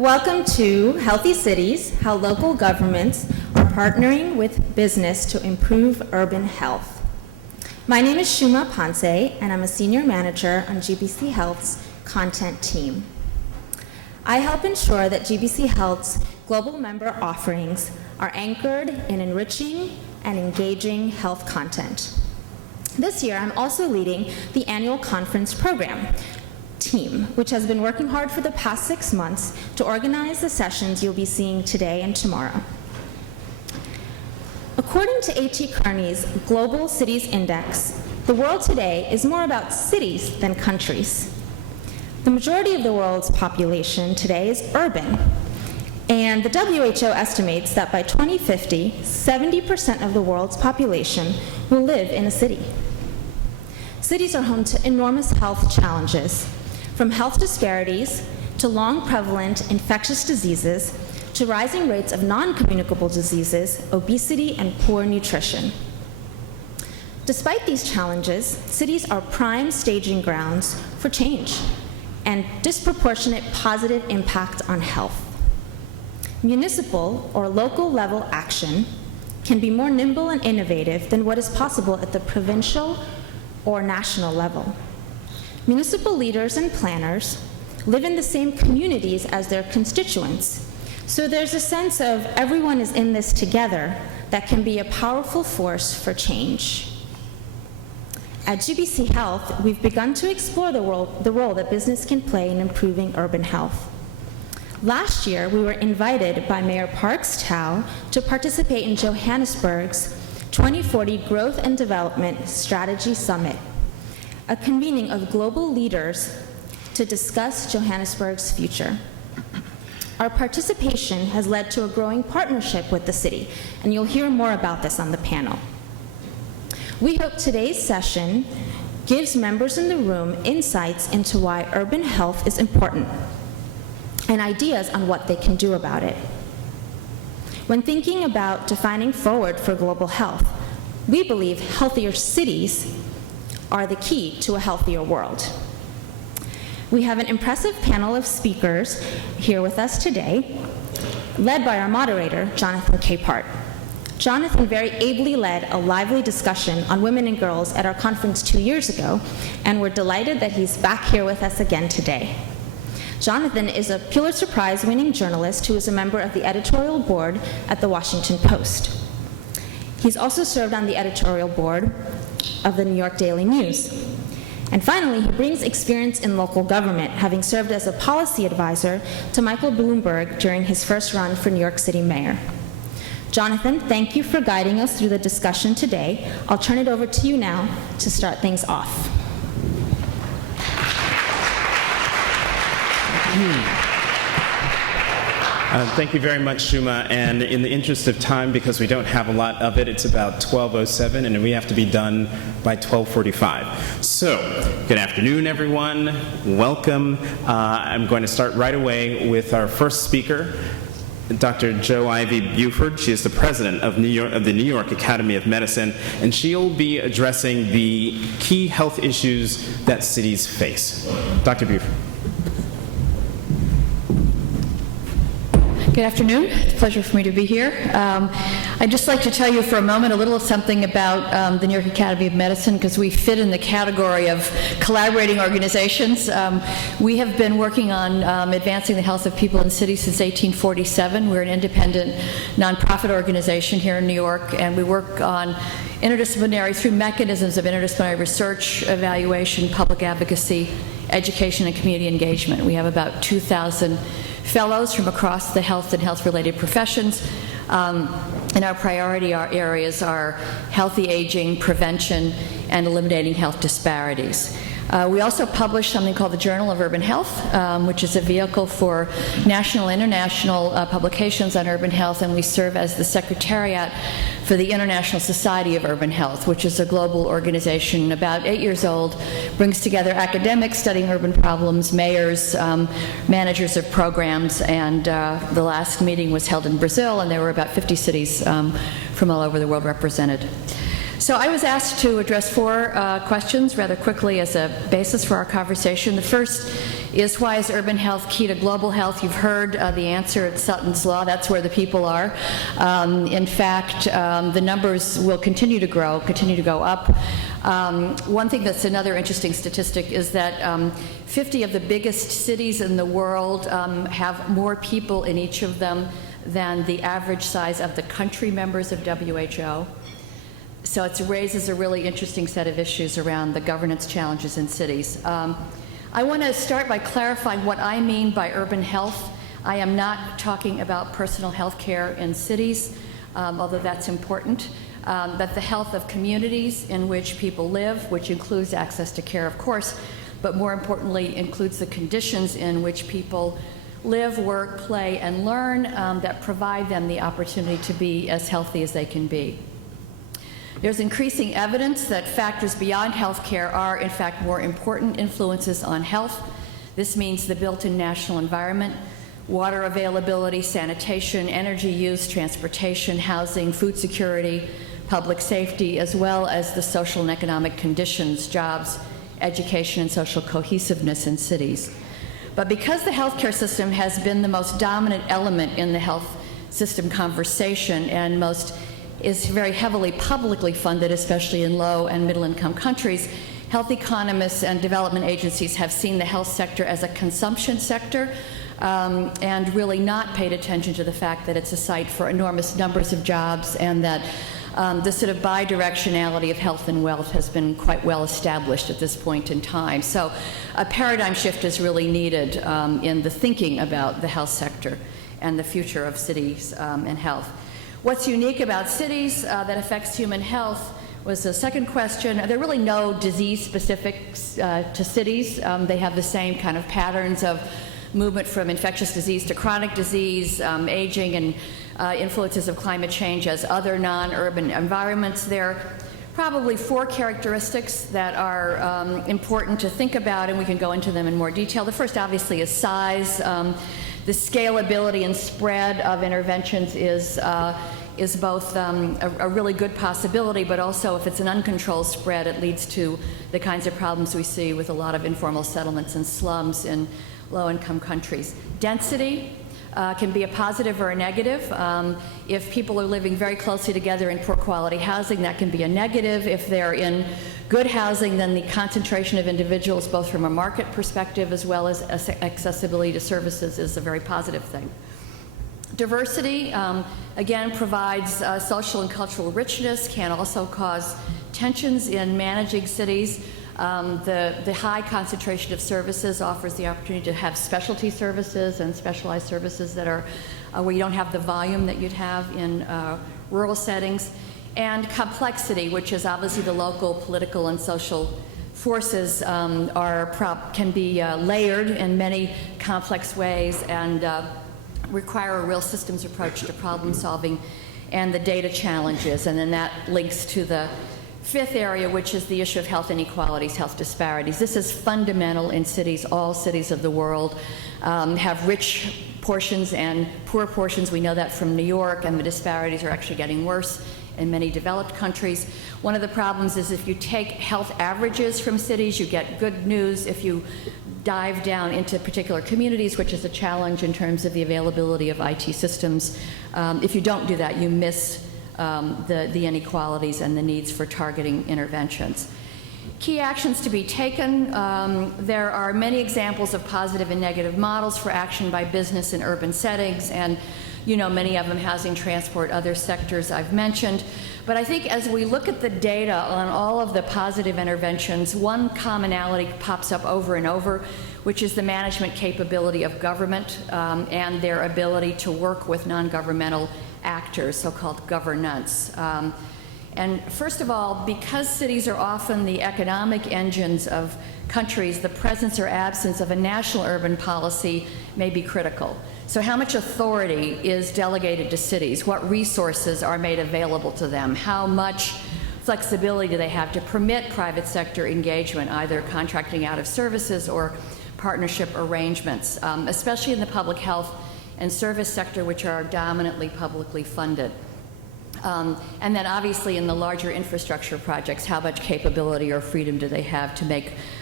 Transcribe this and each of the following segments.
Welcome to Healthy Cities, how local governments are partnering with business to improve urban health. My name is Shuma Ponce, and I'm a senior manager on GBCHealth's content team. I help ensure that GBCHealth's global member offerings are anchored in enriching and engaging health content. This year, I'm also leading the annual conference program team, which has been working hard for the past 6 months to organize the sessions you'll be seeing today and tomorrow. According to A.T. Kearney's Global Cities Index, the world today is more about cities than countries. The majority of the world's population today is urban, and the WHO estimates that by 2050, 70% of the world's population will live in a city. Cities are home to enormous health challenges, from health disparities to long prevalent infectious diseases to rising rates of non-communicable diseases, obesity, and poor nutrition. Despite these challenges, cities are prime staging grounds for change and disproportionate positive impact on health. Municipal or local level action can be more nimble and innovative than what is possible at the provincial or national level. Municipal leaders and planners live in the same communities as their constituents, so there's a sense of everyone is in this together that can be a powerful force for change. At GBC Health, we've begun to explore the role that business can play in improving urban health. Last year, we were invited by Mayor Parks Tao to participate in Johannesburg's 2040 Growth and Development Strategy Summit, a convening of global leaders to discuss Johannesburg's future. Our participation has led to a growing partnership with the city, and you'll hear more about this on the panel. We hope today's session gives members in the room insights into why urban health is important and ideas on what they can do about it. When thinking about defining forward for global health, we believe healthier cities are the key to a healthier world. We have an impressive panel of speakers here with us today, led by our moderator, Jonathan Capehart. Jonathan very ably led a lively discussion on women and girls at our conference 2 years ago, and we're delighted that he's back here with us again today. Jonathan is a Pulitzer Prize-winning journalist who is a member of the editorial board at the Washington Post. He's also served on the editorial board of the New York Daily News. And finally, he brings experience in local government, having served as a policy advisor to Michael Bloomberg during his first run for New York City mayor. Jonathan, thank you for guiding us through the discussion today. I'll turn it over to you now to start things off. Thank you very much, Shuma. And in the interest of time, because we don't have a lot of it, it's about 12:07, and we have to be done by 12:45. So, good afternoon, everyone. Welcome. I'm going to start right away with our first speaker, Dr. Ivey Boufford. She is the president of the New York Academy of Medicine, and she'll be addressing the key health issues that cities face. Dr. Boufford. Good afternoon. It's a pleasure for me to be here. I'd just like to tell you for a moment a little something about the New York Academy of Medicine, because we fit in the category of collaborating organizations. We have been working on advancing the health of people in cities since 1847. We're an independent nonprofit organization here in New York, and we work on through mechanisms of interdisciplinary research, evaluation, public advocacy, education, and community engagement. We have about 2,000 fellows from across the health and health-related professions, and our priority areas are healthy aging, prevention, and eliminating health disparities. We also publish something called the Journal of Urban Health, which is a vehicle for national and international publications on urban health, and we serve as the secretariat for the International Society of Urban Health, which is a global organization about 8 years old, brings together academics studying urban problems, mayors, managers of programs, and the last meeting was held in Brazil, and there were about 50 cities from all over the world represented. So I was asked to address 4 questions rather quickly as a basis for our conversation. The first Is why is urban health key to global health? You've heard the answer at Sutton's Law. That's where the people are. In fact, the numbers will continue to grow, continue to go up. One thing that's another interesting statistic is that 50 of the biggest cities in the world have more people in each of them than the average size of the country members of WHO. So it raises a really interesting set of issues around the governance challenges in cities. I want to start by clarifying what I mean by urban health. I am not talking about personal health care in cities, although that's important, but the health of communities in which people live, which includes access to care, of course, but more importantly includes the conditions in which people live, work, play, and learn that provide them the opportunity to be as healthy as they can be. There's increasing evidence that factors beyond health care are, in fact, more important influences on health. This means the built-in national environment, water availability, sanitation, energy use, transportation, housing, food security, public safety, as well as the social and economic conditions, jobs, education, and social cohesiveness in cities. But because the healthcare system has been the most dominant element in the health system conversation and is very heavily publicly funded, especially in low and middle income countries, health economists and development agencies have seen the health sector as a consumption sector and really not paid attention to the fact that it's a site for enormous numbers of jobs and that the sort of bidirectionality of health and wealth has been quite well established at this point in time. So a paradigm shift is really needed in the thinking about the health sector and the future of cities and health. What's unique about cities that affects human health was the second question. There are really no disease specifics to cities. They have the same kind of patterns of movement from infectious disease to chronic disease, aging, and influences of climate change as other non-urban environments. There are probably 4 characteristics that are important to think about, and we can go into them in more detail. The first, obviously, is size. The scalability and spread of interventions is both a really good possibility, but also if it's an uncontrolled spread, it leads to the kinds of problems we see with a lot of informal settlements and slums in low-income countries. Density can be a positive or a negative. If people are living very closely together in poor quality housing, that can be a negative. If they're in good housing, then the concentration of individuals, both from a market perspective as well as accessibility to services, is a very positive thing. Diversity, again, provides social and cultural richness, can also cause tensions in managing cities. The high concentration of services offers the opportunity to have specialty services and specialized services that are where you don't have the volume that you'd have in rural settings. And complexity, which is obviously the local political and social forces can be layered in many complex ways and require a real systems approach to problem solving and the data challenges. And then that links to the 5th area, which is the issue of health inequalities, health disparities. This is fundamental in cities. All cities of the world have rich portions and poor portions. We know that from New York, and the disparities are actually getting worse in many developed countries. One of the problems is if you take health averages from cities, you get good news. If you dive down into particular communities, which is a challenge in terms of the availability of IT systems, if you don't do that, you miss the inequalities and the needs for targeting interventions. Key actions to be taken. There are many examples of positive and negative models for action by business in urban settings, and many of them housing, transport, other sectors I've mentioned. But I think as we look at the data on all of the positive interventions, one commonality pops up over and over, which is the management capability of government and their ability to work with non-governmental actors, so-called governance. And first of all, because cities are often the economic engines of countries, the presence or absence of a national urban policy may be critical. So how much authority is delegated to cities? What resources are made available to them? How much flexibility do they have to permit private sector engagement, either contracting out of services or partnership arrangements, especially in the public health and service sector, which are dominantly publicly funded. And then obviously in the larger infrastructure projects, how much capability or freedom do they have to make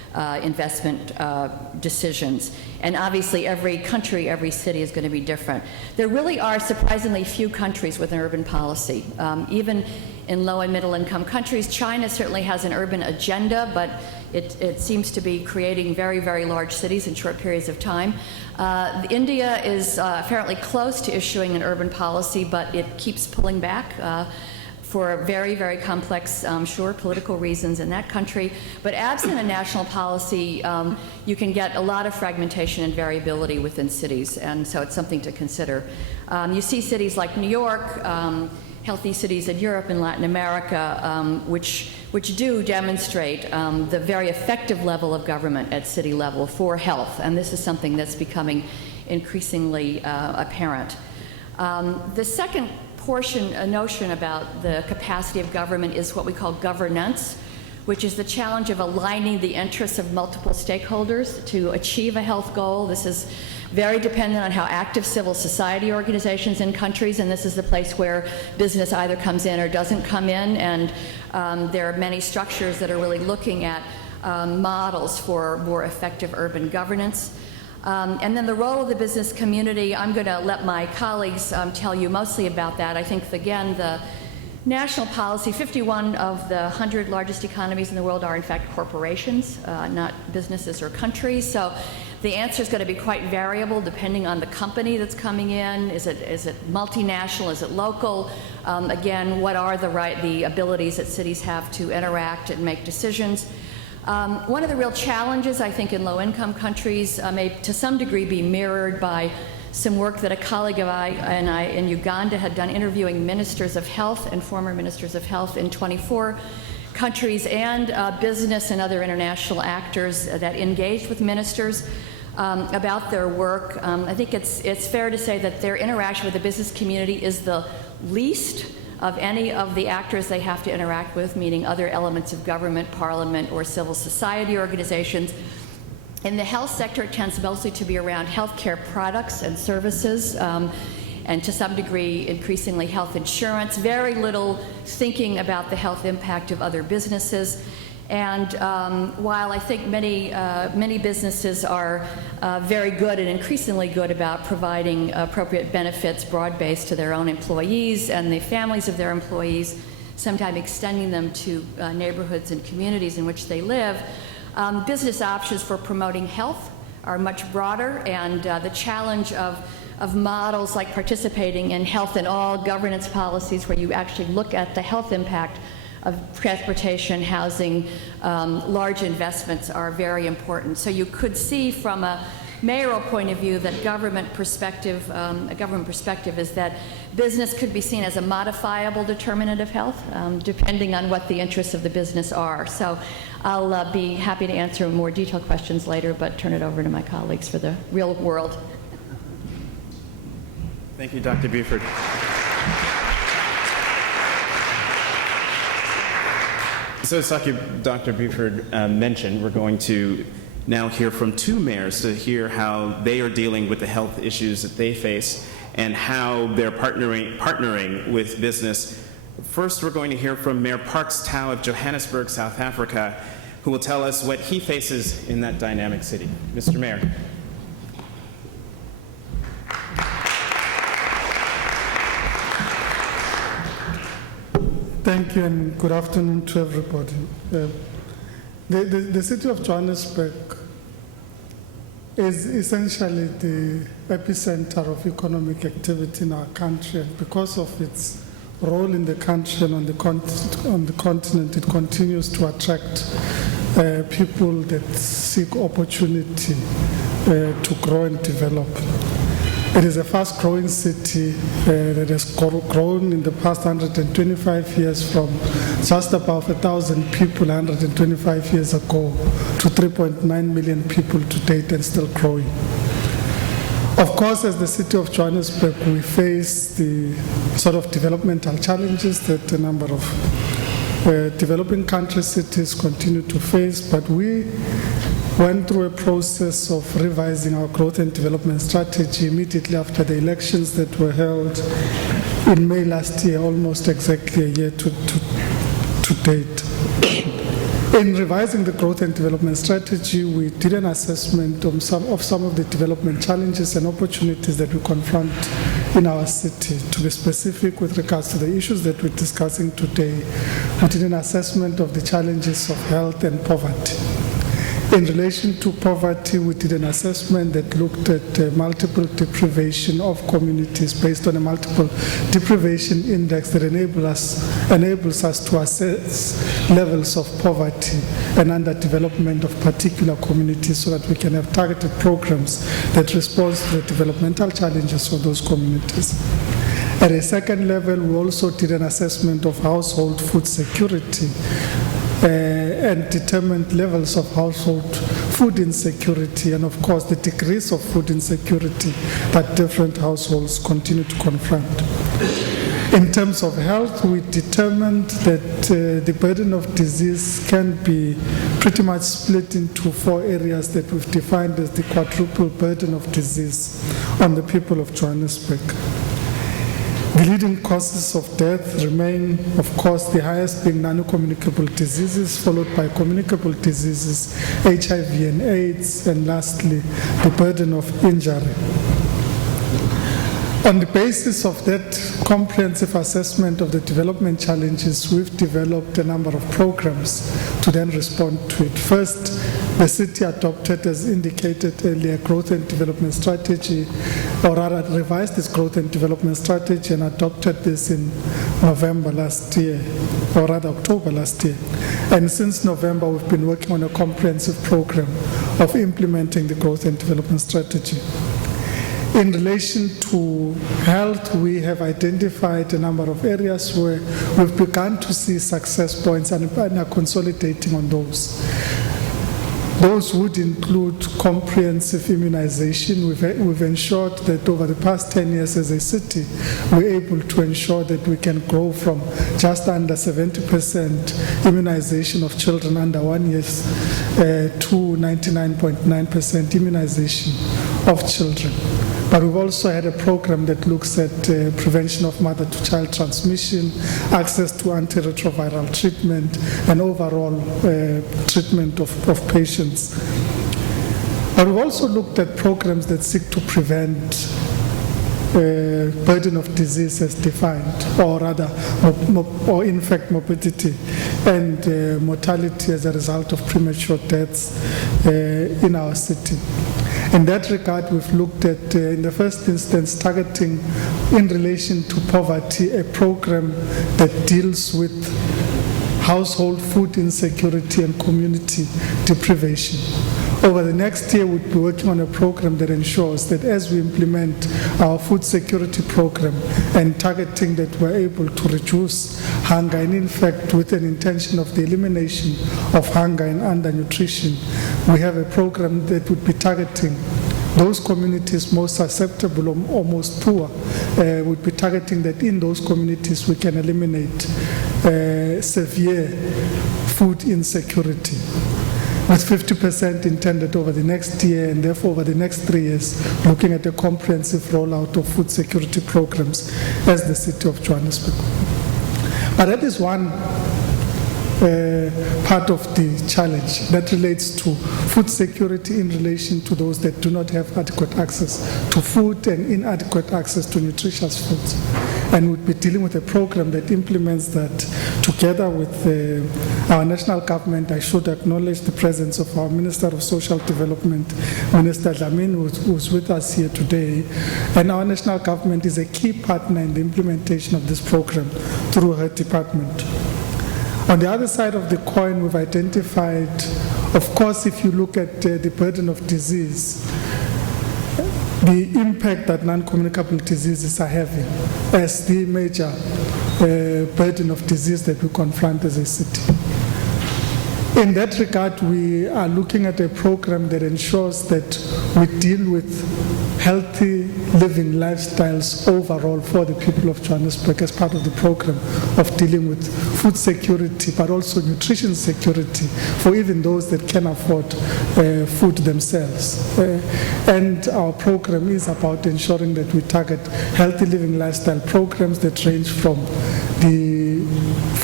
investment decisions. And obviously every country, every city is going to be different. There really are surprisingly few countries with an urban policy. Even in low and middle income countries, China certainly has an urban agenda, but it seems to be creating very, very large cities in short periods of time. India is apparently close to issuing an urban policy, but it keeps pulling back for very, very complex, sure, political reasons in that country. But absent a national policy, you can get a lot of fragmentation and variability within cities, and so it's something to consider. You see cities like New York, healthy cities in Europe and Latin America, which do demonstrate the very effective level of government at city level for health, and this is something that's becoming increasingly apparent. The second notion about the capacity of government is what we call governance, which is the challenge of aligning the interests of multiple stakeholders to achieve a health goal. This is very dependent on how active civil society organizations in countries, and this is the place where business either comes in or doesn't come in, and there are many structures that are really looking at models for more effective urban governance. And then the role of the business community, I'm going to let my colleagues tell you mostly about that. I think, again, the national policy, 51 of the 100 largest economies in the world are in fact corporations, not businesses or countries. So the answer is going to be quite variable depending on the company that's coming in. Is it multinational? Is it local? Again, what are the abilities that cities have to interact and make decisions? One of the real challenges, I think, in low-income countries may to some degree be mirrored by some work that a colleague of I in Uganda had done interviewing ministers of health and former ministers of health in 24 countries and business and other international actors that engaged with ministers about their work. I think it's fair to say that their interaction with the business community is the least of any of the actors they have to interact with, meaning other elements of government, parliament, or civil society organizations. In the health sector, it tends mostly to be around healthcare products and services, and to some degree, increasingly health insurance. Very little thinking about the health impact of other businesses. And while I think many businesses are very good and increasingly good about providing appropriate benefits broad-based to their own employees and the families of their employees, sometimes extending them to neighborhoods and communities in which they live, business options for promoting health are much broader, and the challenge of models like participating in health in all governance policies where you actually look at the health impact of transportation, housing, large investments are very important. So you could see from a mayoral point of view that a government perspective is that business could be seen as a modifiable determinant of health, depending on what the interests of the business are. So I'll be happy to answer more detailed questions later, but turn it over to my colleagues for the real world. Thank you, Dr. Boufford. So as Dr. Boufford mentioned, we're going to now hear from two mayors to hear how they are dealing with the health issues that they face and how they're partnering with business. First, we're going to hear from Mayor Parks Tau of Johannesburg, South Africa, who will tell us what he faces in that dynamic city. Mr. Mayor. Thank you and good afternoon to everybody. The city of Johannesburg is essentially the epicenter of economic activity in our country, and because of its role in the country and on the continent, it continues to attract people that seek opportunity to grow and develop. It is a fast-growing city that has grown in the past 125 years from just above 1,000 people 125 years ago to 3.9 million people to date, and still growing. Of course, as the city of Johannesburg, we face the sort of developmental challenges that a number of developing country cities continue to face, but we went through a process of revising our growth and development strategy immediately after the elections that were held in May last year, almost exactly a year to date. In revising the growth and development strategy, we did an assessment of some of the development challenges and opportunities that we confront in our city. To be specific with regards to the issues that we're discussing today, we did an assessment of the challenges of health and poverty. In relation to poverty, we did an assessment that looked at multiple deprivation of communities based on a multiple deprivation index that enables us to assess levels of poverty and underdevelopment of particular communities so that we can have targeted programs that respond to the developmental challenges of those communities. At a second level, we also did an assessment of household food security and determined levels of household food insecurity and, of course, the degrees of food insecurity that different households continue to confront. In terms of health, we determined that the burden of disease can be pretty much split into 4 areas that we've defined as the quadruple burden of disease on the people of Johannesburg. The leading causes of death remain, of course, the highest being non-communicable diseases, followed by communicable diseases, HIV and AIDS, and lastly, the burden of injury. On the basis of that comprehensive assessment of the development challenges, we've developed a number of programs to then respond to it. First, the city adopted, as indicated earlier, growth and development strategy, or rather revised its growth and development strategy and adopted this in November last year, or rather October last year. And since November, we've been working on a comprehensive program of implementing the growth and development strategy. In relation to health, we have identified a number of areas where we've begun to see success points and are consolidating on those. Those would include comprehensive immunization. We've ensured that over the past 10 years as a city, we're able to ensure that we can grow from just under 70% immunization of children under 1 year to 99.9% immunization of children. But we've also had a program that looks at prevention of mother-to-child transmission, access to antiretroviral treatment, and overall treatment of patients. But we've also looked at programs that seek to prevent burden of disease as defined, or rather, or in fact, morbidity and mortality as a result of premature deaths in our city. In that regard, we've looked at, in the first instance, targeting in relation to poverty, a program that deals with household food insecurity and community deprivation. Over the next year, we'll be working on a program that ensures that as we implement our food security program and targeting that we're able to reduce hunger, and in fact, with an intention of the elimination of hunger and undernutrition, we have a program that would be targeting those communities most susceptible or most poor. Would be targeting that in those communities we can eliminate severe food insecurity, with 50% intended over the next year, and therefore over the next 3 years, looking at a comprehensive rollout of food security programs as the city of Johannesburg. But that is one part of the challenge that relates to food security in relation to those that do not have adequate access to food and inadequate access to nutritious foods. And we'll be dealing with a program that implements that together with our national government. I should acknowledge the presence of our Minister of Social Development, Minister Dlamini, who's with us here today. And our national government is a key partner in the implementation of this program through her department. On the other side of the coin, we've identified, of course, if you look at the burden of disease, the impact that non-communicable diseases are having as the major burden of disease that we confront as a city. In that regard, we are looking at a program that ensures that we deal with healthy living lifestyles overall for the people of Johannesburg as part of the program of dealing with food security, but also nutrition security for even those that can afford food themselves. And our program is about ensuring that we target healthy living lifestyle programs that range from the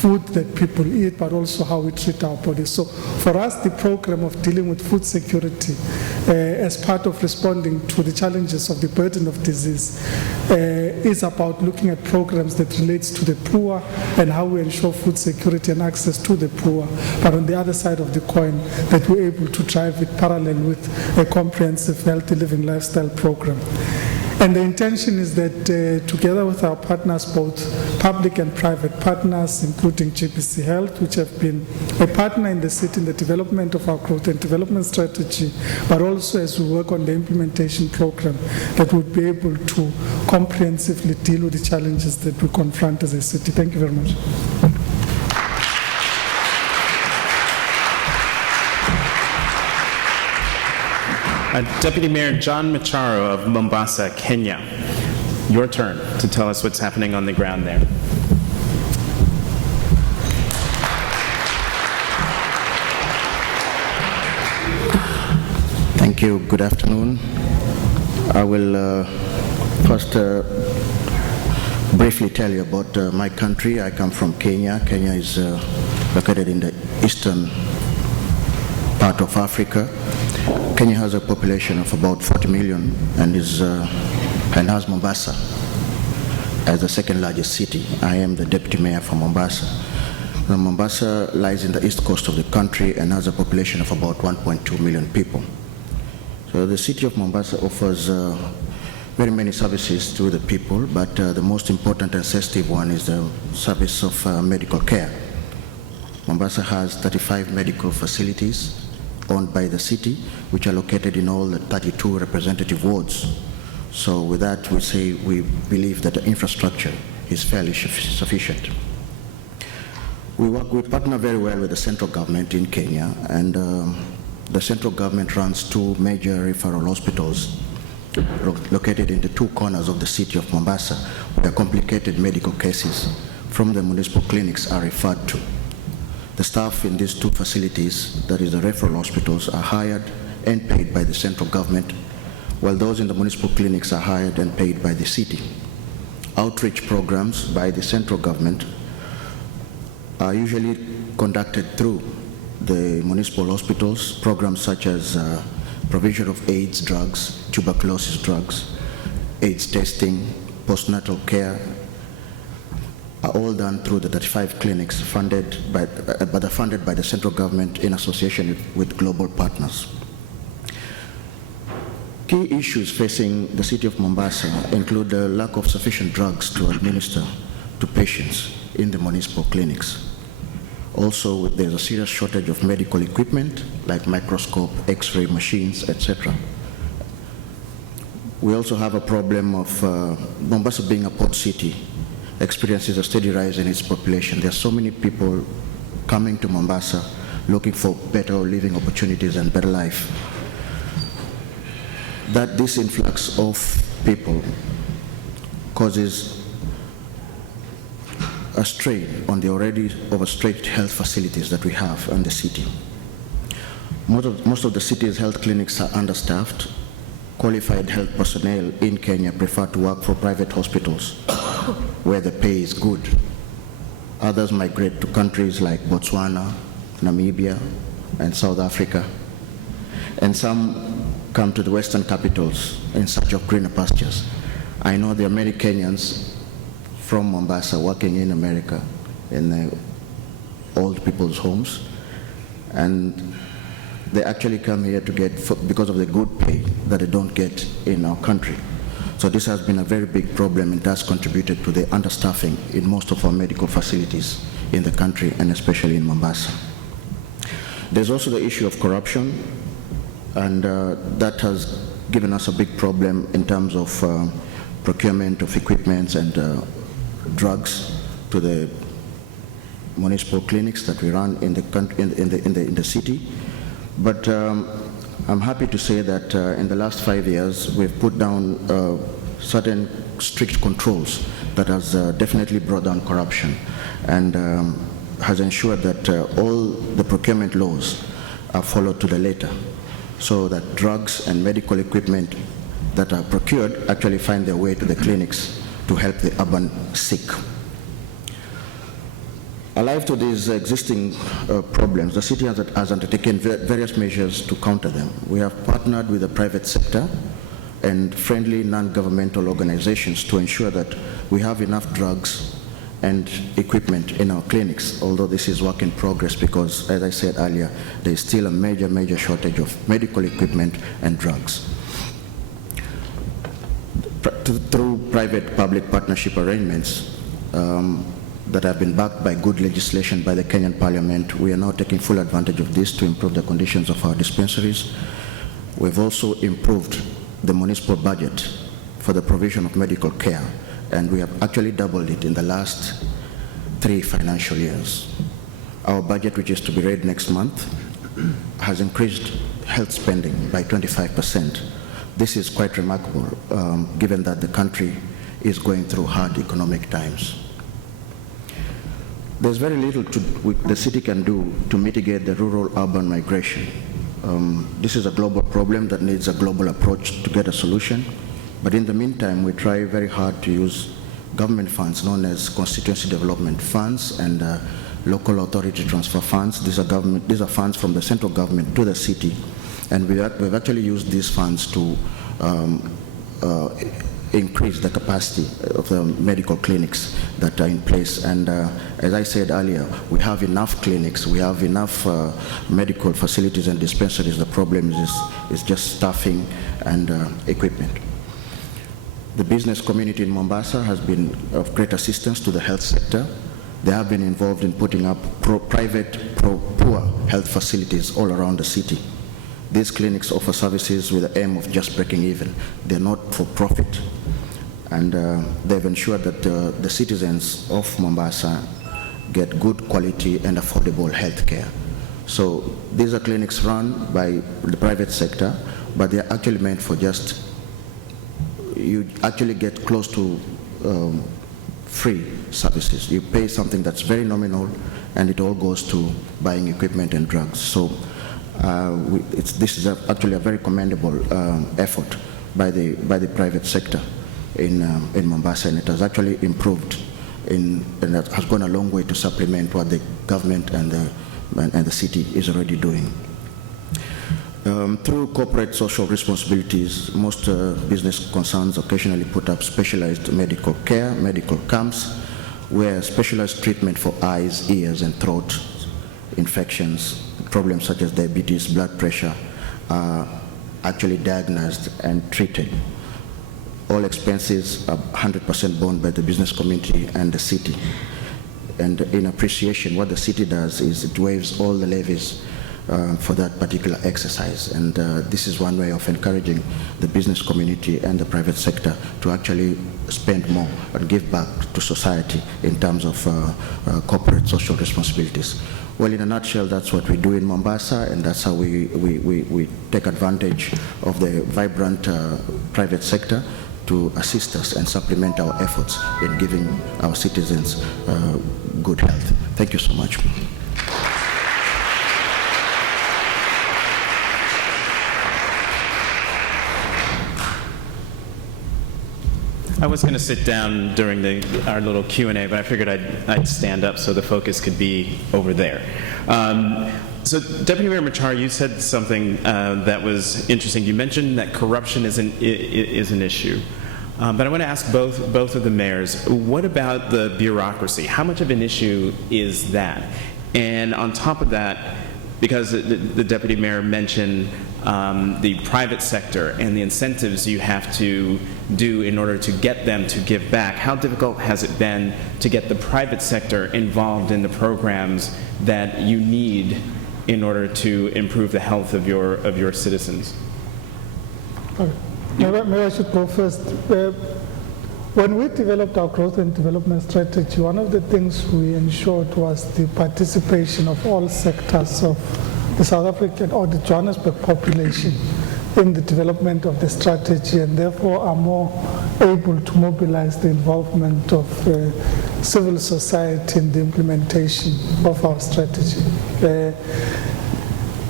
food that people eat, but also how we treat our bodies. So for us, the program of dealing with food security as part of responding to the challenges of the burden of disease is about looking at programs that relates to the poor and how we ensure food security and access to the poor. But on the other side of the coin, that we're able to drive it parallel with a comprehensive healthy living lifestyle program. And the intention is that together with our partners, both public and private partners, including GBCHealth, which have been a partner in the city in the development of our growth and development strategy, but also as we work on the implementation program, that we'll be able to comprehensively deal with the challenges that we confront as a city. Thank you very much. Deputy Mayor John Mcharo of Mombasa, Kenya. Your turn to tell us what's happening on the ground there. Thank you. Good afternoon. I will first briefly tell you about my country. I come from Kenya. Kenya is located in the eastern part of Africa. Kenya has a population of about 40 million and has Mombasa as the second largest city. I am the deputy mayor for Mombasa. Now, Mombasa lies in the east coast of the country and has a population of about 1.2 million people. So the city of Mombasa offers very many services to the people, but the most important and sensitive one is the service of medical care. Mombasa has 35 medical facilities owned by the city, which are located in all the 32 representative wards. So with that, we believe that the infrastructure is fairly sufficient. We partner very well with the central government in Kenya, and the central government runs two major referral hospitals located in the two corners of the city of Mombasa, where complicated medical cases from the municipal clinics are referred to. The staff in these two facilities, that is the referral hospitals, are hired and paid by the central government, while those in the municipal clinics are hired and paid by the city. Outreach programs by the central government are usually conducted through the municipal hospitals, programs such as provision of AIDS drugs, tuberculosis drugs, AIDS testing, postnatal care, are all done through the 35 clinics funded by the central government in association with global partners. Key issues facing the city of Mombasa include the lack of sufficient drugs to administer to patients in the municipal clinics. Also, there's a serious shortage of medical equipment like microscope, X-ray machines, etc. We also have a problem of Mombasa being a port city experiences a steady rise in its population. There are so many people coming to Mombasa looking for better living opportunities and better life, that this influx of people causes a strain on the already overstretched health facilities that we have in the city. Most of the city's health clinics are understaffed. Qualified health personnel in Kenya prefer to work for private hospitals where the pay is good. Others migrate to countries like Botswana, Namibia, and South Africa. And some come to the western capitals in search of greener pastures. I know there are many Kenyans from Mombasa working in America in the old people's homes, and they actually come here to get, because of the good pay that they don't get in our country. So this has been a very big problem, and has contributed to the understaffing in most of our medical facilities in the country, and especially in Mombasa. There's also the issue of corruption, and that has given us a big problem in terms of procurement of equipment and drugs to the municipal clinics that we run in the city. But I'm happy to say that in the last 5 years, we've put down certain strict controls that has definitely brought down corruption, and has ensured that all the procurement laws are followed to the letter, so that drugs and medical equipment that are procured actually find their way to the clinics to help the urban sick. Alive to these existing problems, the city has undertaken various measures to counter them. We have partnered with the private sector and friendly non-governmental organizations to ensure that we have enough drugs and equipment in our clinics, although this is work in progress because, as I said earlier, there is still a major shortage of medical equipment and drugs. Through private-public partnership arrangements that have been backed by good legislation by the Kenyan Parliament, we are now taking full advantage of this to improve the conditions of our dispensaries. We've also improved the municipal budget for the provision of medical care, and we have actually doubled it in the last 3 financial years. Our budget, which is to be read next month, has increased health spending by 25%. This is quite remarkable, given that the country is going through hard economic times. There's very little the city can do to mitigate the rural-urban migration. This is a global problem that needs a global approach to get a solution. But in the meantime, we try very hard to use government funds known as constituency development funds and local authority transfer funds. These are funds from the central government to the city. And we've actually used these funds to increase the capacity of the medical clinics that are in place. And as I said earlier, we have enough clinics, we have enough medical facilities and dispensaries. The problem is just staffing and equipment. The business community in Mombasa has been of great assistance to the health sector. They have been involved in putting up private, poor health facilities all around the city. These clinics offer services with the aim of just breaking even. They're not for profit. And they've ensured that the citizens of Mombasa get good quality and affordable health care. So these are clinics run by the private sector, but they're actually meant for just, you actually get close to free services. You pay something that's very nominal, and it all goes to buying equipment and drugs. So this is actually a very commendable effort by the private sector in Mombasa, and it has actually improved and that has gone a long way to supplement what the government and the city is already doing. Through corporate social responsibilities, most business concerns occasionally put up specialized medical care, medical camps, where specialized treatment for eyes, ears, and throat infections, problems such as diabetes, blood pressure, are actually diagnosed and treated. All expenses are 100% borne by the business community and the city. And in appreciation, what the city does is it waives all the levies for that particular exercise. And this is one way of encouraging the business community and the private sector to actually spend more and give back to society in terms of corporate social responsibilities. Well, in a nutshell, that's what we do in Mombasa, and that's how we take advantage of the vibrant private sector to assist us and supplement our efforts in giving our citizens good health. Thank you so much. I was going to sit down during our little Q&A, but I figured I'd stand up so the focus could be over there. So Deputy Mayor Mcharo, you said something that was interesting. You mentioned that corruption is an issue. But I want to ask both of the mayors, what about the bureaucracy? How much of an issue is that? And on top of that, because the Deputy Mayor mentioned the private sector and the incentives you have to do in order to get them to give back, how difficult has it been to get the private sector involved in the programs that you need in order to improve the health of your citizens? Okay. Maybe I should go first. When we developed our growth and development strategy, one of the things we ensured was the participation of all sectors of the South African or the Johannesburg population in the development of the strategy, and therefore are more able to mobilize the involvement of civil society in the implementation of our strategy.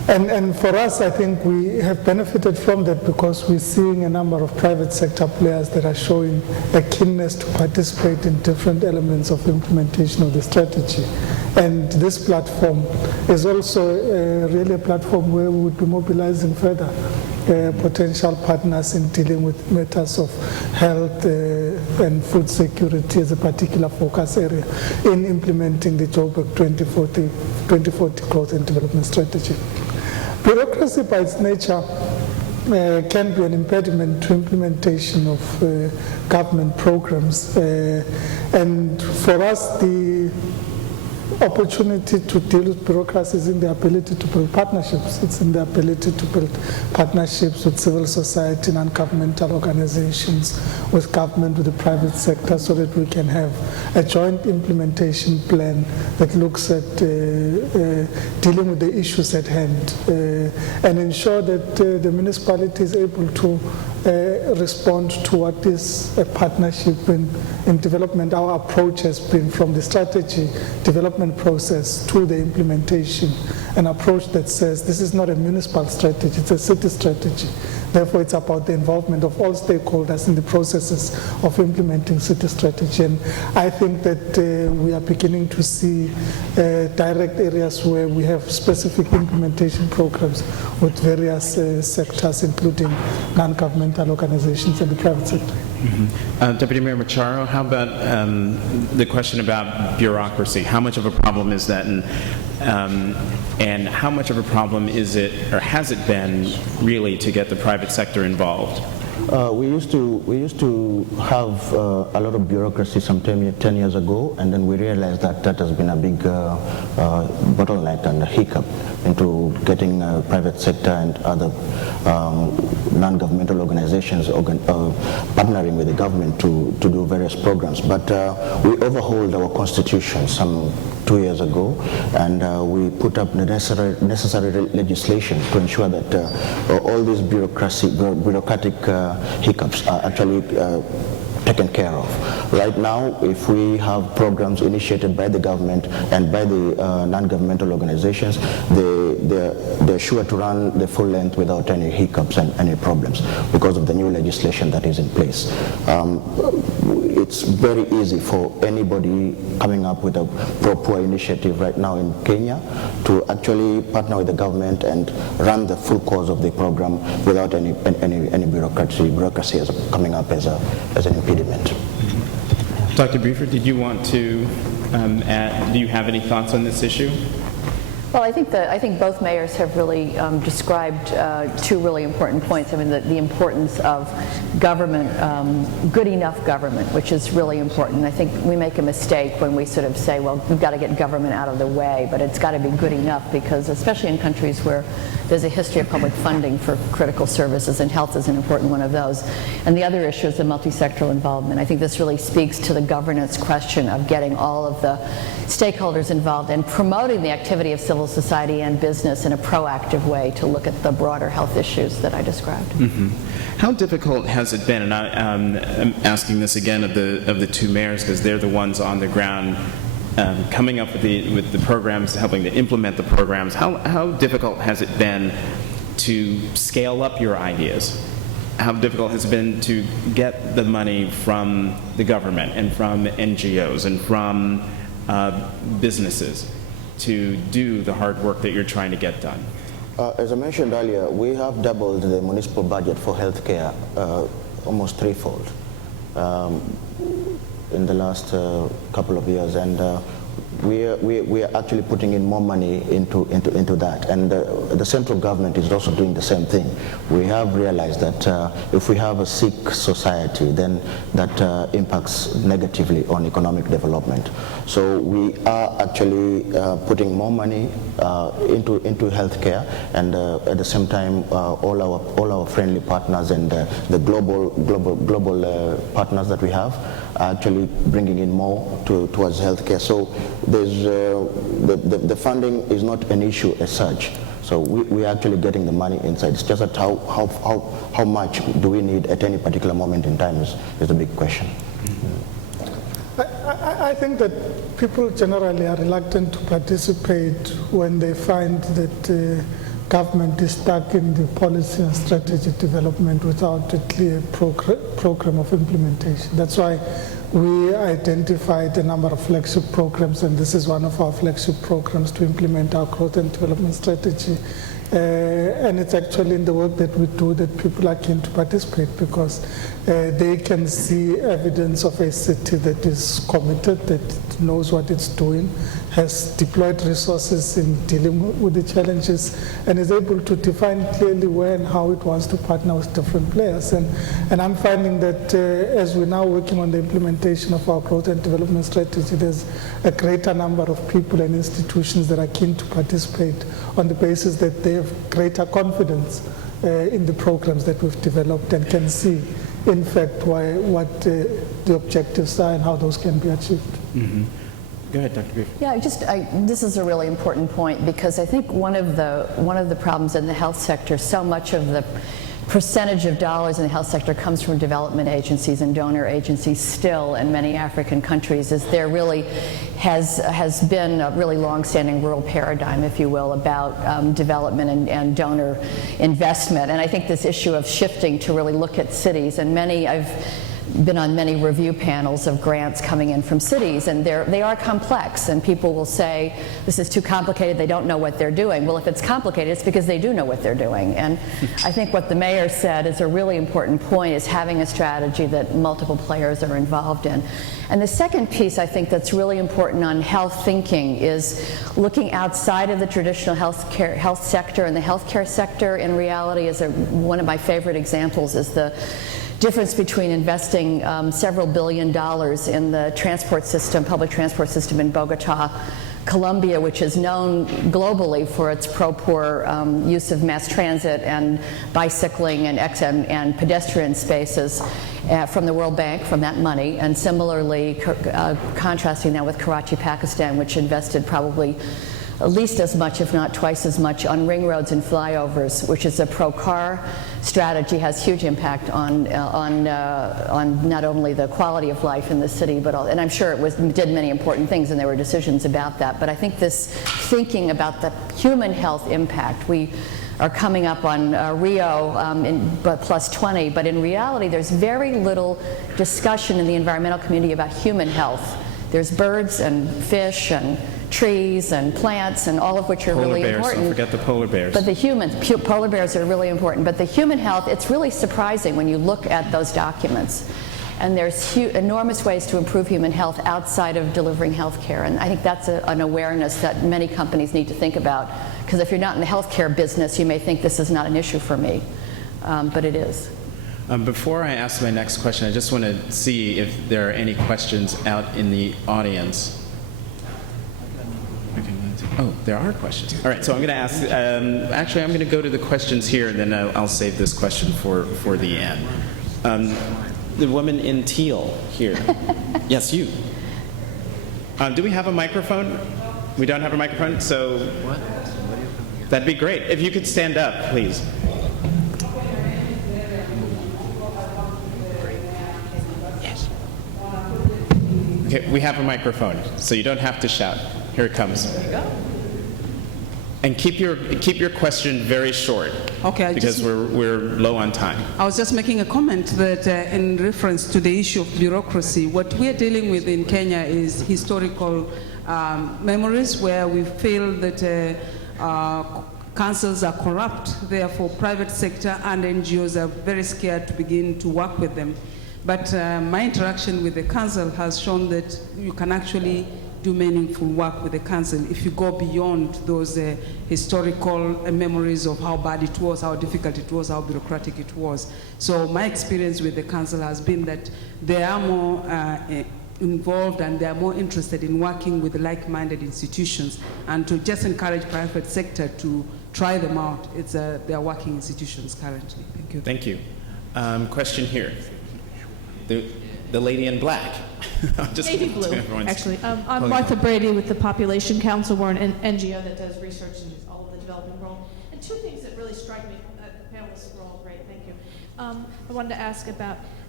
And for us, I think we have benefited from that because we're seeing a number of private sector players that are showing a keenness to participate in different elements of implementation of the strategy. And this platform is also really a platform where we would be mobilizing further potential partners in dealing with matters of health and food security as a particular focus area in implementing the Joburg 2040 Growth and Development Strategy. Bureaucracy by its nature can be an impediment to implementation of government programs. And for us, the opportunity to deal with bureaucracy is in the ability to build partnerships. It's in the ability to build partnerships with civil society, non-governmental organizations, with government, with the private sector, so that we can have a joint implementation plan that looks at dealing with the issues at hand and ensure that the municipality is able to respond to what is a partnership in development. Our approach has been from the strategy development process to the implementation, an approach that says this is not a municipal strategy, it's a city strategy. Therefore, it's about the involvement of all stakeholders in the processes of implementing city strategy. And I think that we are beginning to see direct areas where we have specific implementation programs with various sectors, including non-governmental organizations and the private sector. Mm-hmm. Deputy Mayor Mcharo, how about the question about bureaucracy? How much of a problem is that, and how much of a problem is it, or has it been, really, to get the private sector involved? We used to have a lot of bureaucracy some 10 years ago, and then we realized that that has been a big bottleneck and a hiccup into getting private sector and other non-governmental organizations partnering with the government to do various programs. But we overhauled our constitution some 2 years ago, and we put up the necessary legislation to ensure that all these bureaucratic hiccups are actually taken care of. Right now, if we have programs initiated by the government and by the non-governmental organizations, they're sure to run the full length without any hiccups and any problems because of the new legislation that is in place. It's very easy for anybody coming up with a proper initiative right now in Kenya to actually partner with the government and run the full course of the program without any bureaucracy coming up as an impediment. Dr. Boufford, did you want to add, do you have any thoughts on this issue? Well, I think both mayors have really described two really important points. I mean, the importance of government, good enough government, which is really important. I think we make a mistake when we sort of say, well, we've got to get government out of the way, but it's got to be good enough, because especially in countries where there's a history of public funding for critical services, and health is an important one of those. And the other issue is the multi-sectoral involvement. I think this really speaks to the governance question of getting all of the stakeholders involved and promoting the activity of civil society and business in a proactive way to look at the broader health issues that I described. Mm-hmm. How difficult has it been, and I'm asking this again of the two mayors, because they're the ones on the ground coming up with the programs, helping to implement the programs. How difficult has it been to scale up your ideas? How difficult has it been to get the money from the government and from NGOs and from businesses to do the hard work that you're trying to get done? As I mentioned earlier, we have doubled the municipal budget for healthcare, almost threefold in the last couple of years, and we are actually putting in more money into that, and the central government is also doing the same thing. We have realized that if we have a sick society, then that impacts negatively on economic development. So we are actually putting more money into healthcare, and at the same time, all our friendly partners and the global partners that we have are actually bringing in more towards healthcare. So there's the funding is not an issue as such. So we're actually getting the money inside. It's just that how much do we need at any particular moment in time is the big question. I think that people generally are reluctant to participate when they find that government is stuck in the policy and strategy development without a clear program of implementation. That's why we identified a number of flagship programs, and this is one of our flagship programs to implement our growth and development strategy. And it's actually in the work that we do that people are keen to participate, because they can see evidence of a city that is committed, that knows what it's doing, has deployed resources in dealing with the challenges, and is able to define clearly where and how it wants to partner with different players. And I'm finding that as we're now working on the implementation of our growth and development strategy, there's a greater number of people and institutions that are keen to participate on the basis that they have greater confidence in the programs that we've developed and can see, in fact, what the objectives are and how those can be achieved. Mm-hmm. Go ahead, Dr. Boufford. Yeah, this is a really important point, because I think one of the problems in the health sector, so much of the percentage of dollars in the health sector comes from development agencies and donor agencies still in many African countries, is there really has been a really long-standing rural paradigm, if you will, about development and donor investment. And I think this issue of shifting to really look at cities, and I've been on many review panels of grants coming in from cities, and they are complex, and people will say, this is too complicated, they don't know what they're doing. Well, if it's complicated, it's because they do know what they're doing. And I think what the mayor said is a really important point, is having a strategy that multiple players are involved in. And the second piece I think that's really important on health thinking is looking outside of the traditional health sector, and the healthcare sector in reality is one of my favorite examples is the difference between investing several $1 billion in the transport system, public transport system in Bogota, Colombia, which is known globally for its pro-poor use of mass transit and bicycling and pedestrian spaces from the World Bank, from that money, and similarly contrasting that with Karachi, Pakistan, which invested probably at least as much, if not twice as much, on ring roads and flyovers, which is a pro-car strategy, has huge impact on not only the quality of life in the city, but and I'm sure it did many important things, and there were decisions about that. But I think this thinking about the human health impact, we are coming up on Rio but plus 20, but in reality, there's very little discussion in the environmental community about human health. There's birds and fish and trees and plants, and all of which are really important. Polar bears, don't forget the polar bears. But polar bears are really important. But the human health, it's really surprising when you look at those documents. And there's enormous ways to improve human health outside of delivering health care. And I think that's an awareness that many companies need to think about. Because if you're not in the healthcare business, you may think this is not an issue for me. But it is. Before I ask my next question, I just want to see if there are any questions out in the audience. Oh, there are questions. All right, so I'm going to ask, actually I'm going to go to the questions here, and then I'll save this question for the end. The woman in teal here. Yes, you. Do we have a microphone? We don't have a microphone, so that'd be great. If you could stand up, please. Yes. Okay, we have a microphone, so you don't have to shout. Here it comes. There you go. And keep your question very short. Okay. Because we're low on time. I was just making a comment that in reference to the issue of bureaucracy, what we are dealing with in Kenya is historical memories where we feel that councils are corrupt. Therefore, private sector and NGOs are very scared to begin to work with them. But my interaction with the council has shown that you can actually do meaningful work with the council if you go beyond those historical memories of how bad it was, how difficult it was, how bureaucratic it was. So my experience with the council has been that they are more involved and they are more interested in working with like-minded institutions, and to just encourage private sector to try them out. They are working institutions currently. Thank you. Thank you. Question here. The lady in black. Navy blue, actually. I'm Martha Brady with the Population Council. We're an NGO that does research in all of the development world. And two things that really strike me, the panelists were all great, thank you. I wanted to ask about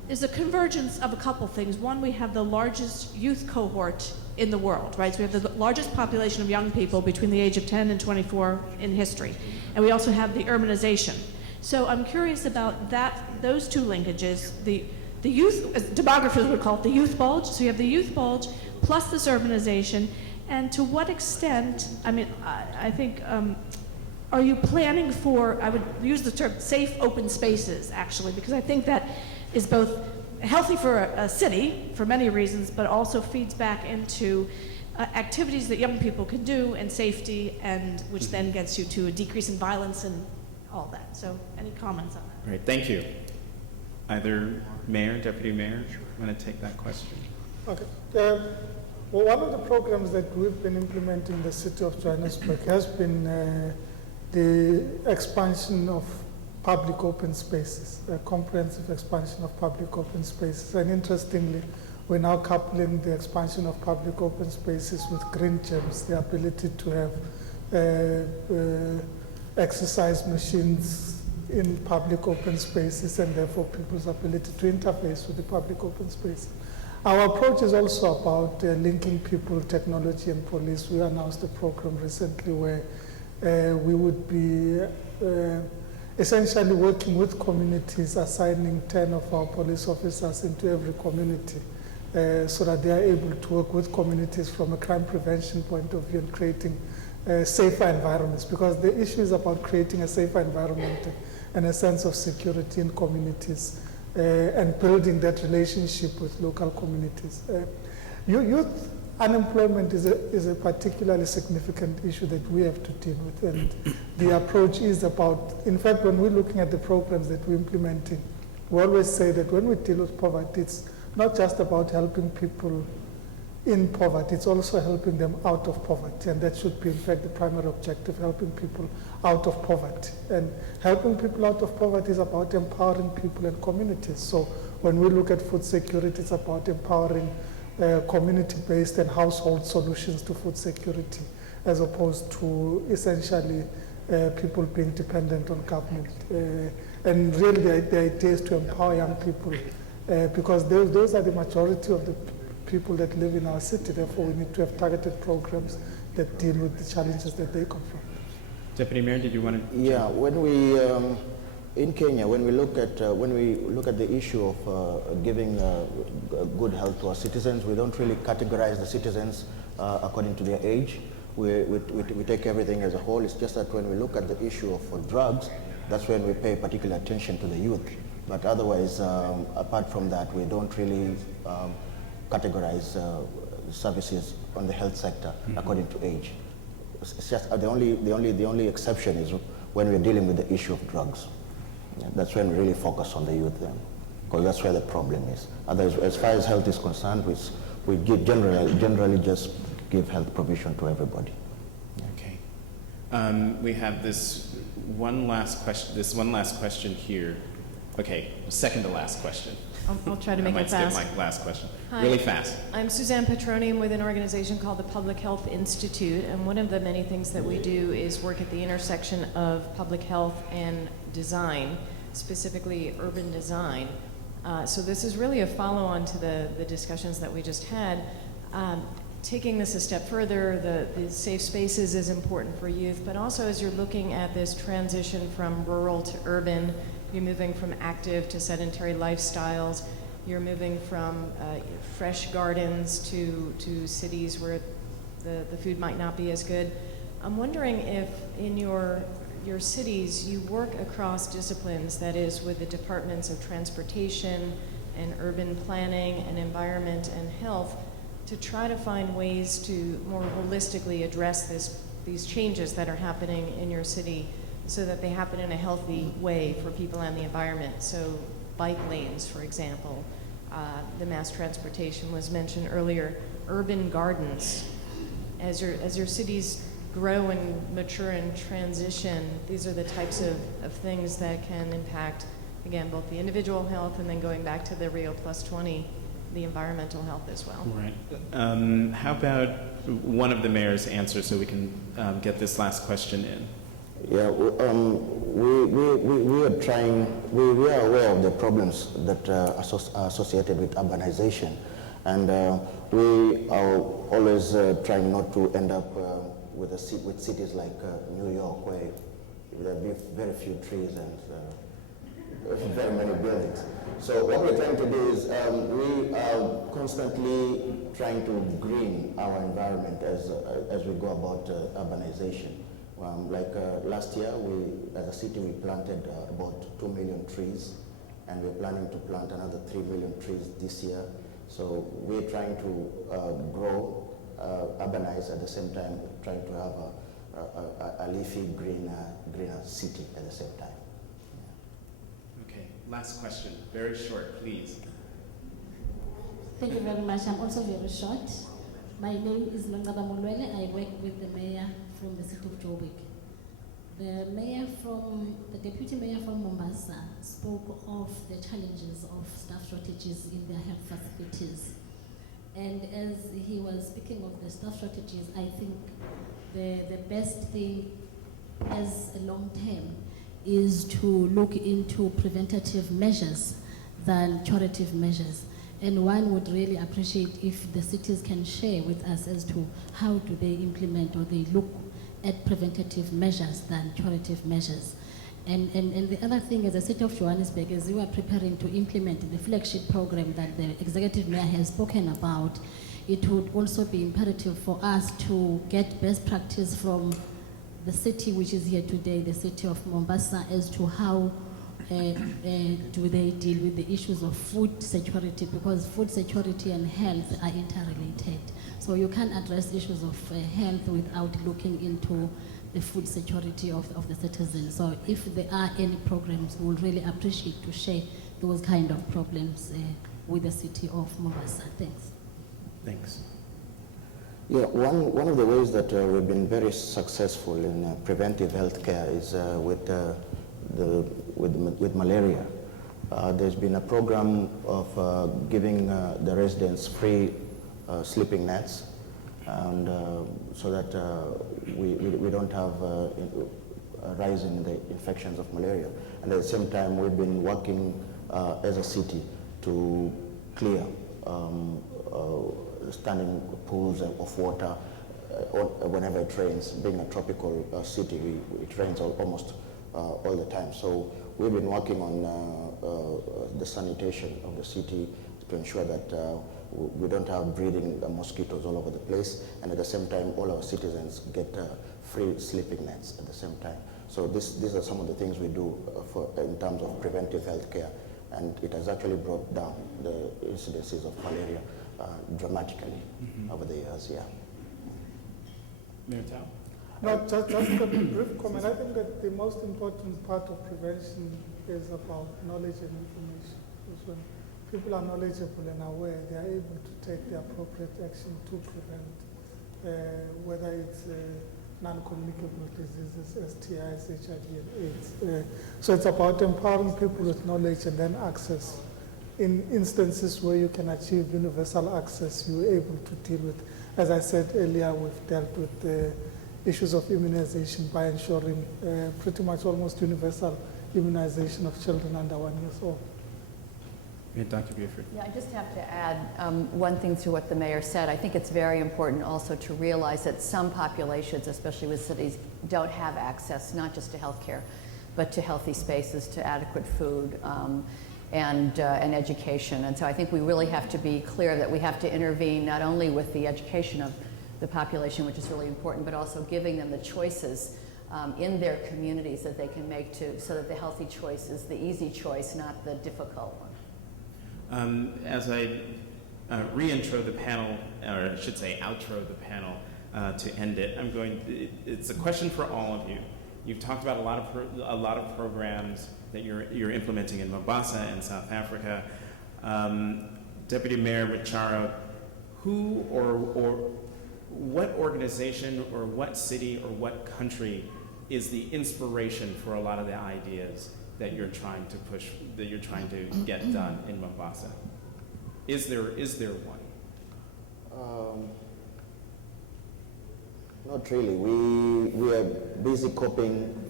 is a convergence of a couple things. One, we have the largest youth cohort in the world, right? So we have the largest population of young people between the age of 10 and 24 in history. And we also have the urbanization. So I'm curious about those two linkages, the youth, as demographers would call it, the youth bulge. So you have the youth bulge plus this urbanization. And to what extent, I mean, I think, are you planning for, I would use the term safe open spaces, actually, because I think that is both healthy for a city for many reasons, but also feeds back into activities that young people can do and safety, and which then gets you to a decrease in violence and all that. So any comments on that? Great, thank you. Either Mayor, Deputy Mayor, want to take that question? Okay. Well, one of the programs that we've been implementing in the city of Johannesburg has been the expansion of public open spaces, a comprehensive expansion of public open spaces. And interestingly, we're now coupling the expansion of public open spaces with green gyms, the ability to have exercise machines in public open spaces, and therefore people's ability to interface with the public open space. Our approach is also about linking people, technology, and police. We announced a program recently where we would be essentially working with communities, assigning 10 of our police officers into every community so that they are able to work with communities from a crime prevention point of view and creating safer environments, because the issue is about creating a safer environment and a sense of security in communities and building that relationship with local communities. Youth unemployment is a particularly significant issue that we have to deal with, and the approach is about, in fact, when we're looking at the programs that we're implementing, we always say that when we deal with poverty, it's not just about helping people in poverty, it's also helping them out of poverty, and that should be, in fact, the primary objective, helping people out of poverty. And helping people out of poverty is about empowering people and communities. So when we look at food security, it's about empowering community-based and household solutions to food security, as opposed to essentially people being dependent on government. And really the idea is to empower young people because those are the majority of the people that live in our city. Therefore, we need to have targeted programs that deal with the challenges that they confront. Deputy Mayor, did you want to? Yeah, when we in Kenya, when we look at the issue of giving good health to our citizens, we don't really categorize the citizens according to their age. We take everything as a whole. It's just that when we look at the issue of drugs, that's when we pay particular attention to the youth. But otherwise, apart from that, we don't really categorize services on the health sector according to age. It's just the only exception is when we're dealing with the issue of drugs. Yeah, that's when we really focus on the youth then, because that's where the problem is. Otherwise, as far as health is concerned, we generally just give health provision to everybody. Okay. We have this one last question here. Okay, second to last question. I'll try to make it fast. I might skip my last question. Hi. Really fast. I'm Suzanne Petronium with an organization called the Public Health Institute, and one of the many things that we do is work at the intersection of public health and design, specifically urban design. So this is really a follow-on to the discussions that we just had. Taking this a step further, the safe spaces is important for youth, but also as you're looking at this transition from rural to urban, you're moving from active to sedentary lifestyles. You're moving from fresh gardens to cities where the food might not be as good. I'm wondering if in your cities you work across disciplines, that is with the departments of transportation and urban planning and environment and health, to try to find ways to more holistically address these changes that are happening in your city, so that they happen in a healthy way for people and the environment. So bike lanes, for example, the mass transportation was mentioned earlier, urban gardens. As your cities grow and mature and transition, these are the types of things that can impact, again, both the individual health and then going back to the Rio Plus 20, the environmental health as well. Right. How about one of the mayor's answers so we can get this last question in? Yeah, we are trying, we are aware of the problems that are associated with urbanization, and we are always trying not to end up with cities like New York, where there will be very few trees and very many buildings. So what we're trying to do is we are constantly trying to green our environment as we go about urbanization. Last year, as a city, we planted about 2 million trees, and we're planning to plant another 3 million trees this year. So we're trying to grow, urbanize at the same time, trying to have a leafy, greener city at the same time. Okay, last question, very short, please. Thank you very much. I'm also very short. My name is Mcharo. I work with the mayor from the city of Joburg. The deputy mayor from Mombasa spoke of the challenges of staff shortages in their health facilities. And as he was speaking of the staff shortages, I think the best thing as a long term is to look into preventative measures than curative measures. And one would really appreciate if the cities can share with us as to how do they implement or they look at preventative measures than curative measures. And the other thing is the city of Johannesburg, as we are preparing to implement the flagship program that the executive mayor has spoken about, it would also be imperative for us to get best practice from the city which is here today, the city of Mombasa, as to how do they deal with the issues of food security, because food security and health are interrelated. So you can't address issues of health without looking into the food security of the citizens. So if there are any programs, we would really appreciate to share those kind of problems with the city of Mombasa. Thanks. Thanks. Yeah, one of the ways that we've been very successful in preventive health care is with malaria. There's been a program of giving the residents free sleeping nets, and so that we don't have a rise in the infections of malaria. And at the same time, we've been working as a city to clear standing pools of water whenever it rains. Being a tropical city, it rains almost all the time. So we've been working on the sanitation of the city to ensure that we don't have breeding mosquitoes all over the place, and at the same time all our citizens get free sleeping nets at the same time. So these are some of the things we do in terms of preventive health care, and it has actually brought down the incidences of malaria dramatically over the years. Yeah. Mayor Tao? No, just a brief comment. I think that the most important part of prevention is about knowledge and information. Because when people are knowledgeable and aware, they are able to take the appropriate action to prevent, whether it's non-communicable diseases, STIs, HIV, and AIDS. So it's about empowering people with knowledge and then access. In instances where you can achieve universal access, you're able to deal with, as I said earlier, we've dealt with the issues of immunization by ensuring pretty much almost universal immunization of children under 1 year old. Dr. Boufford. Yeah, I just have to add one thing to what the mayor said. I think it's very important also to realize that some populations, especially with cities, don't have access not just to health care, but to healthy spaces, to adequate food, and education. And so I think we really have to be clear that we have to intervene not only with the education of the population, which is really important, but also giving them the choices in their communities that they can make so that the healthy choice is the easy choice, not the difficult one. As I re-intro the panel, or I should say outro the panel to end it, it's a question for all of you. You've talked about a lot of programs that you're implementing in Mombasa and South Africa. Deputy Mayor Mcharo, who or what organization or what city or what country is the inspiration for a lot of the ideas that you're trying to push, that you're trying to get done in Mombasa? Is there one? Not really. We are busy coping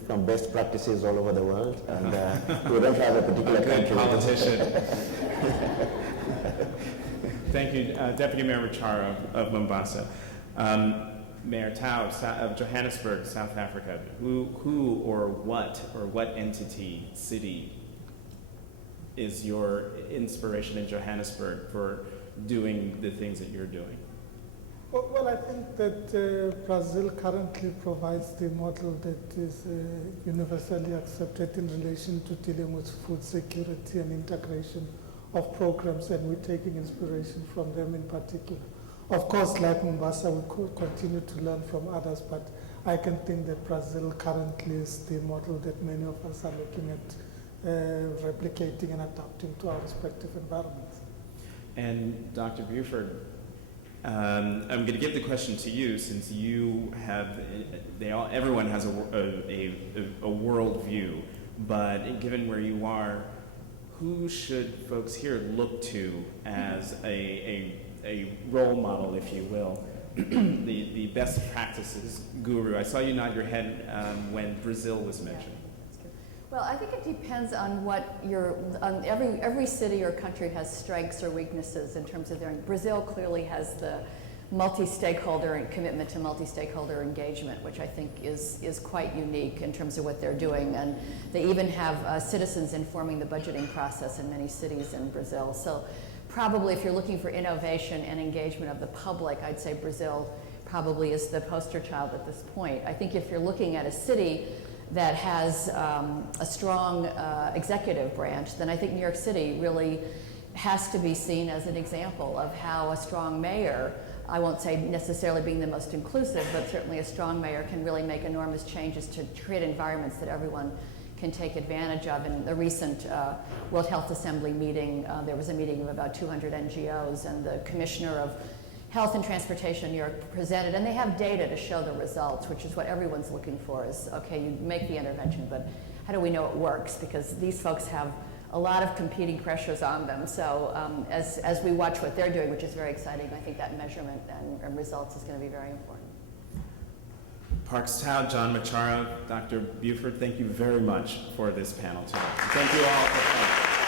from best practices all over the world, and we don't have a particular Good country. politician. Thank you, Deputy Mayor Mcharo of Mombasa. Mayor Tao of Johannesburg, South Africa. Who or what entity, city is your inspiration in Johannesburg for doing the things that you're doing? Well, I think that Brazil currently provides the model that is universally accepted in relation to dealing with food security and integration of programs, and we're taking inspiration from them in particular. Of course, like Mombasa, we could continue to learn from others, but I can think that Brazil currently is the model that many of us are looking at replicating and adapting to our respective environments. And Dr. Boufford, I'm going to give the question to you, since you have, everyone has a world view, but given where you are, who should folks here look to as a role model, if you will, the best practices guru? I saw you nod your head when Brazil was mentioned. Well, I think it depends on what every city or country has strengths or weaknesses in terms of Brazil clearly has the multi-stakeholder and commitment to multi-stakeholder engagement, which I think is quite unique in terms of what they're doing. And they even have citizens informing the budgeting process in many cities in Brazil. So probably if you're looking for innovation and engagement of the public, I'd say Brazil probably is the poster child at this point. I think if you're looking at a city that has a strong executive branch, then I think New York City really has to be seen as an example of how a strong mayor, I won't say necessarily being the most inclusive, but certainly a strong mayor can really make enormous changes to create environments that everyone can take advantage of. In the recent World Health Assembly meeting, there was a meeting of about 200 NGOs, and the Commissioner of Health and Transportation in New York presented, and they have data to show the results, which is what everyone's looking for is, okay, you make the intervention, but how do we know it works? Because these folks have a lot of competing pressures on them. So as we watch what they're doing, which is very exciting, I think that measurement and results is going to be very important. Parks Tao, John Mcharo, Dr. Boufford, thank you very much for this panel tonight. Thank you all for coming.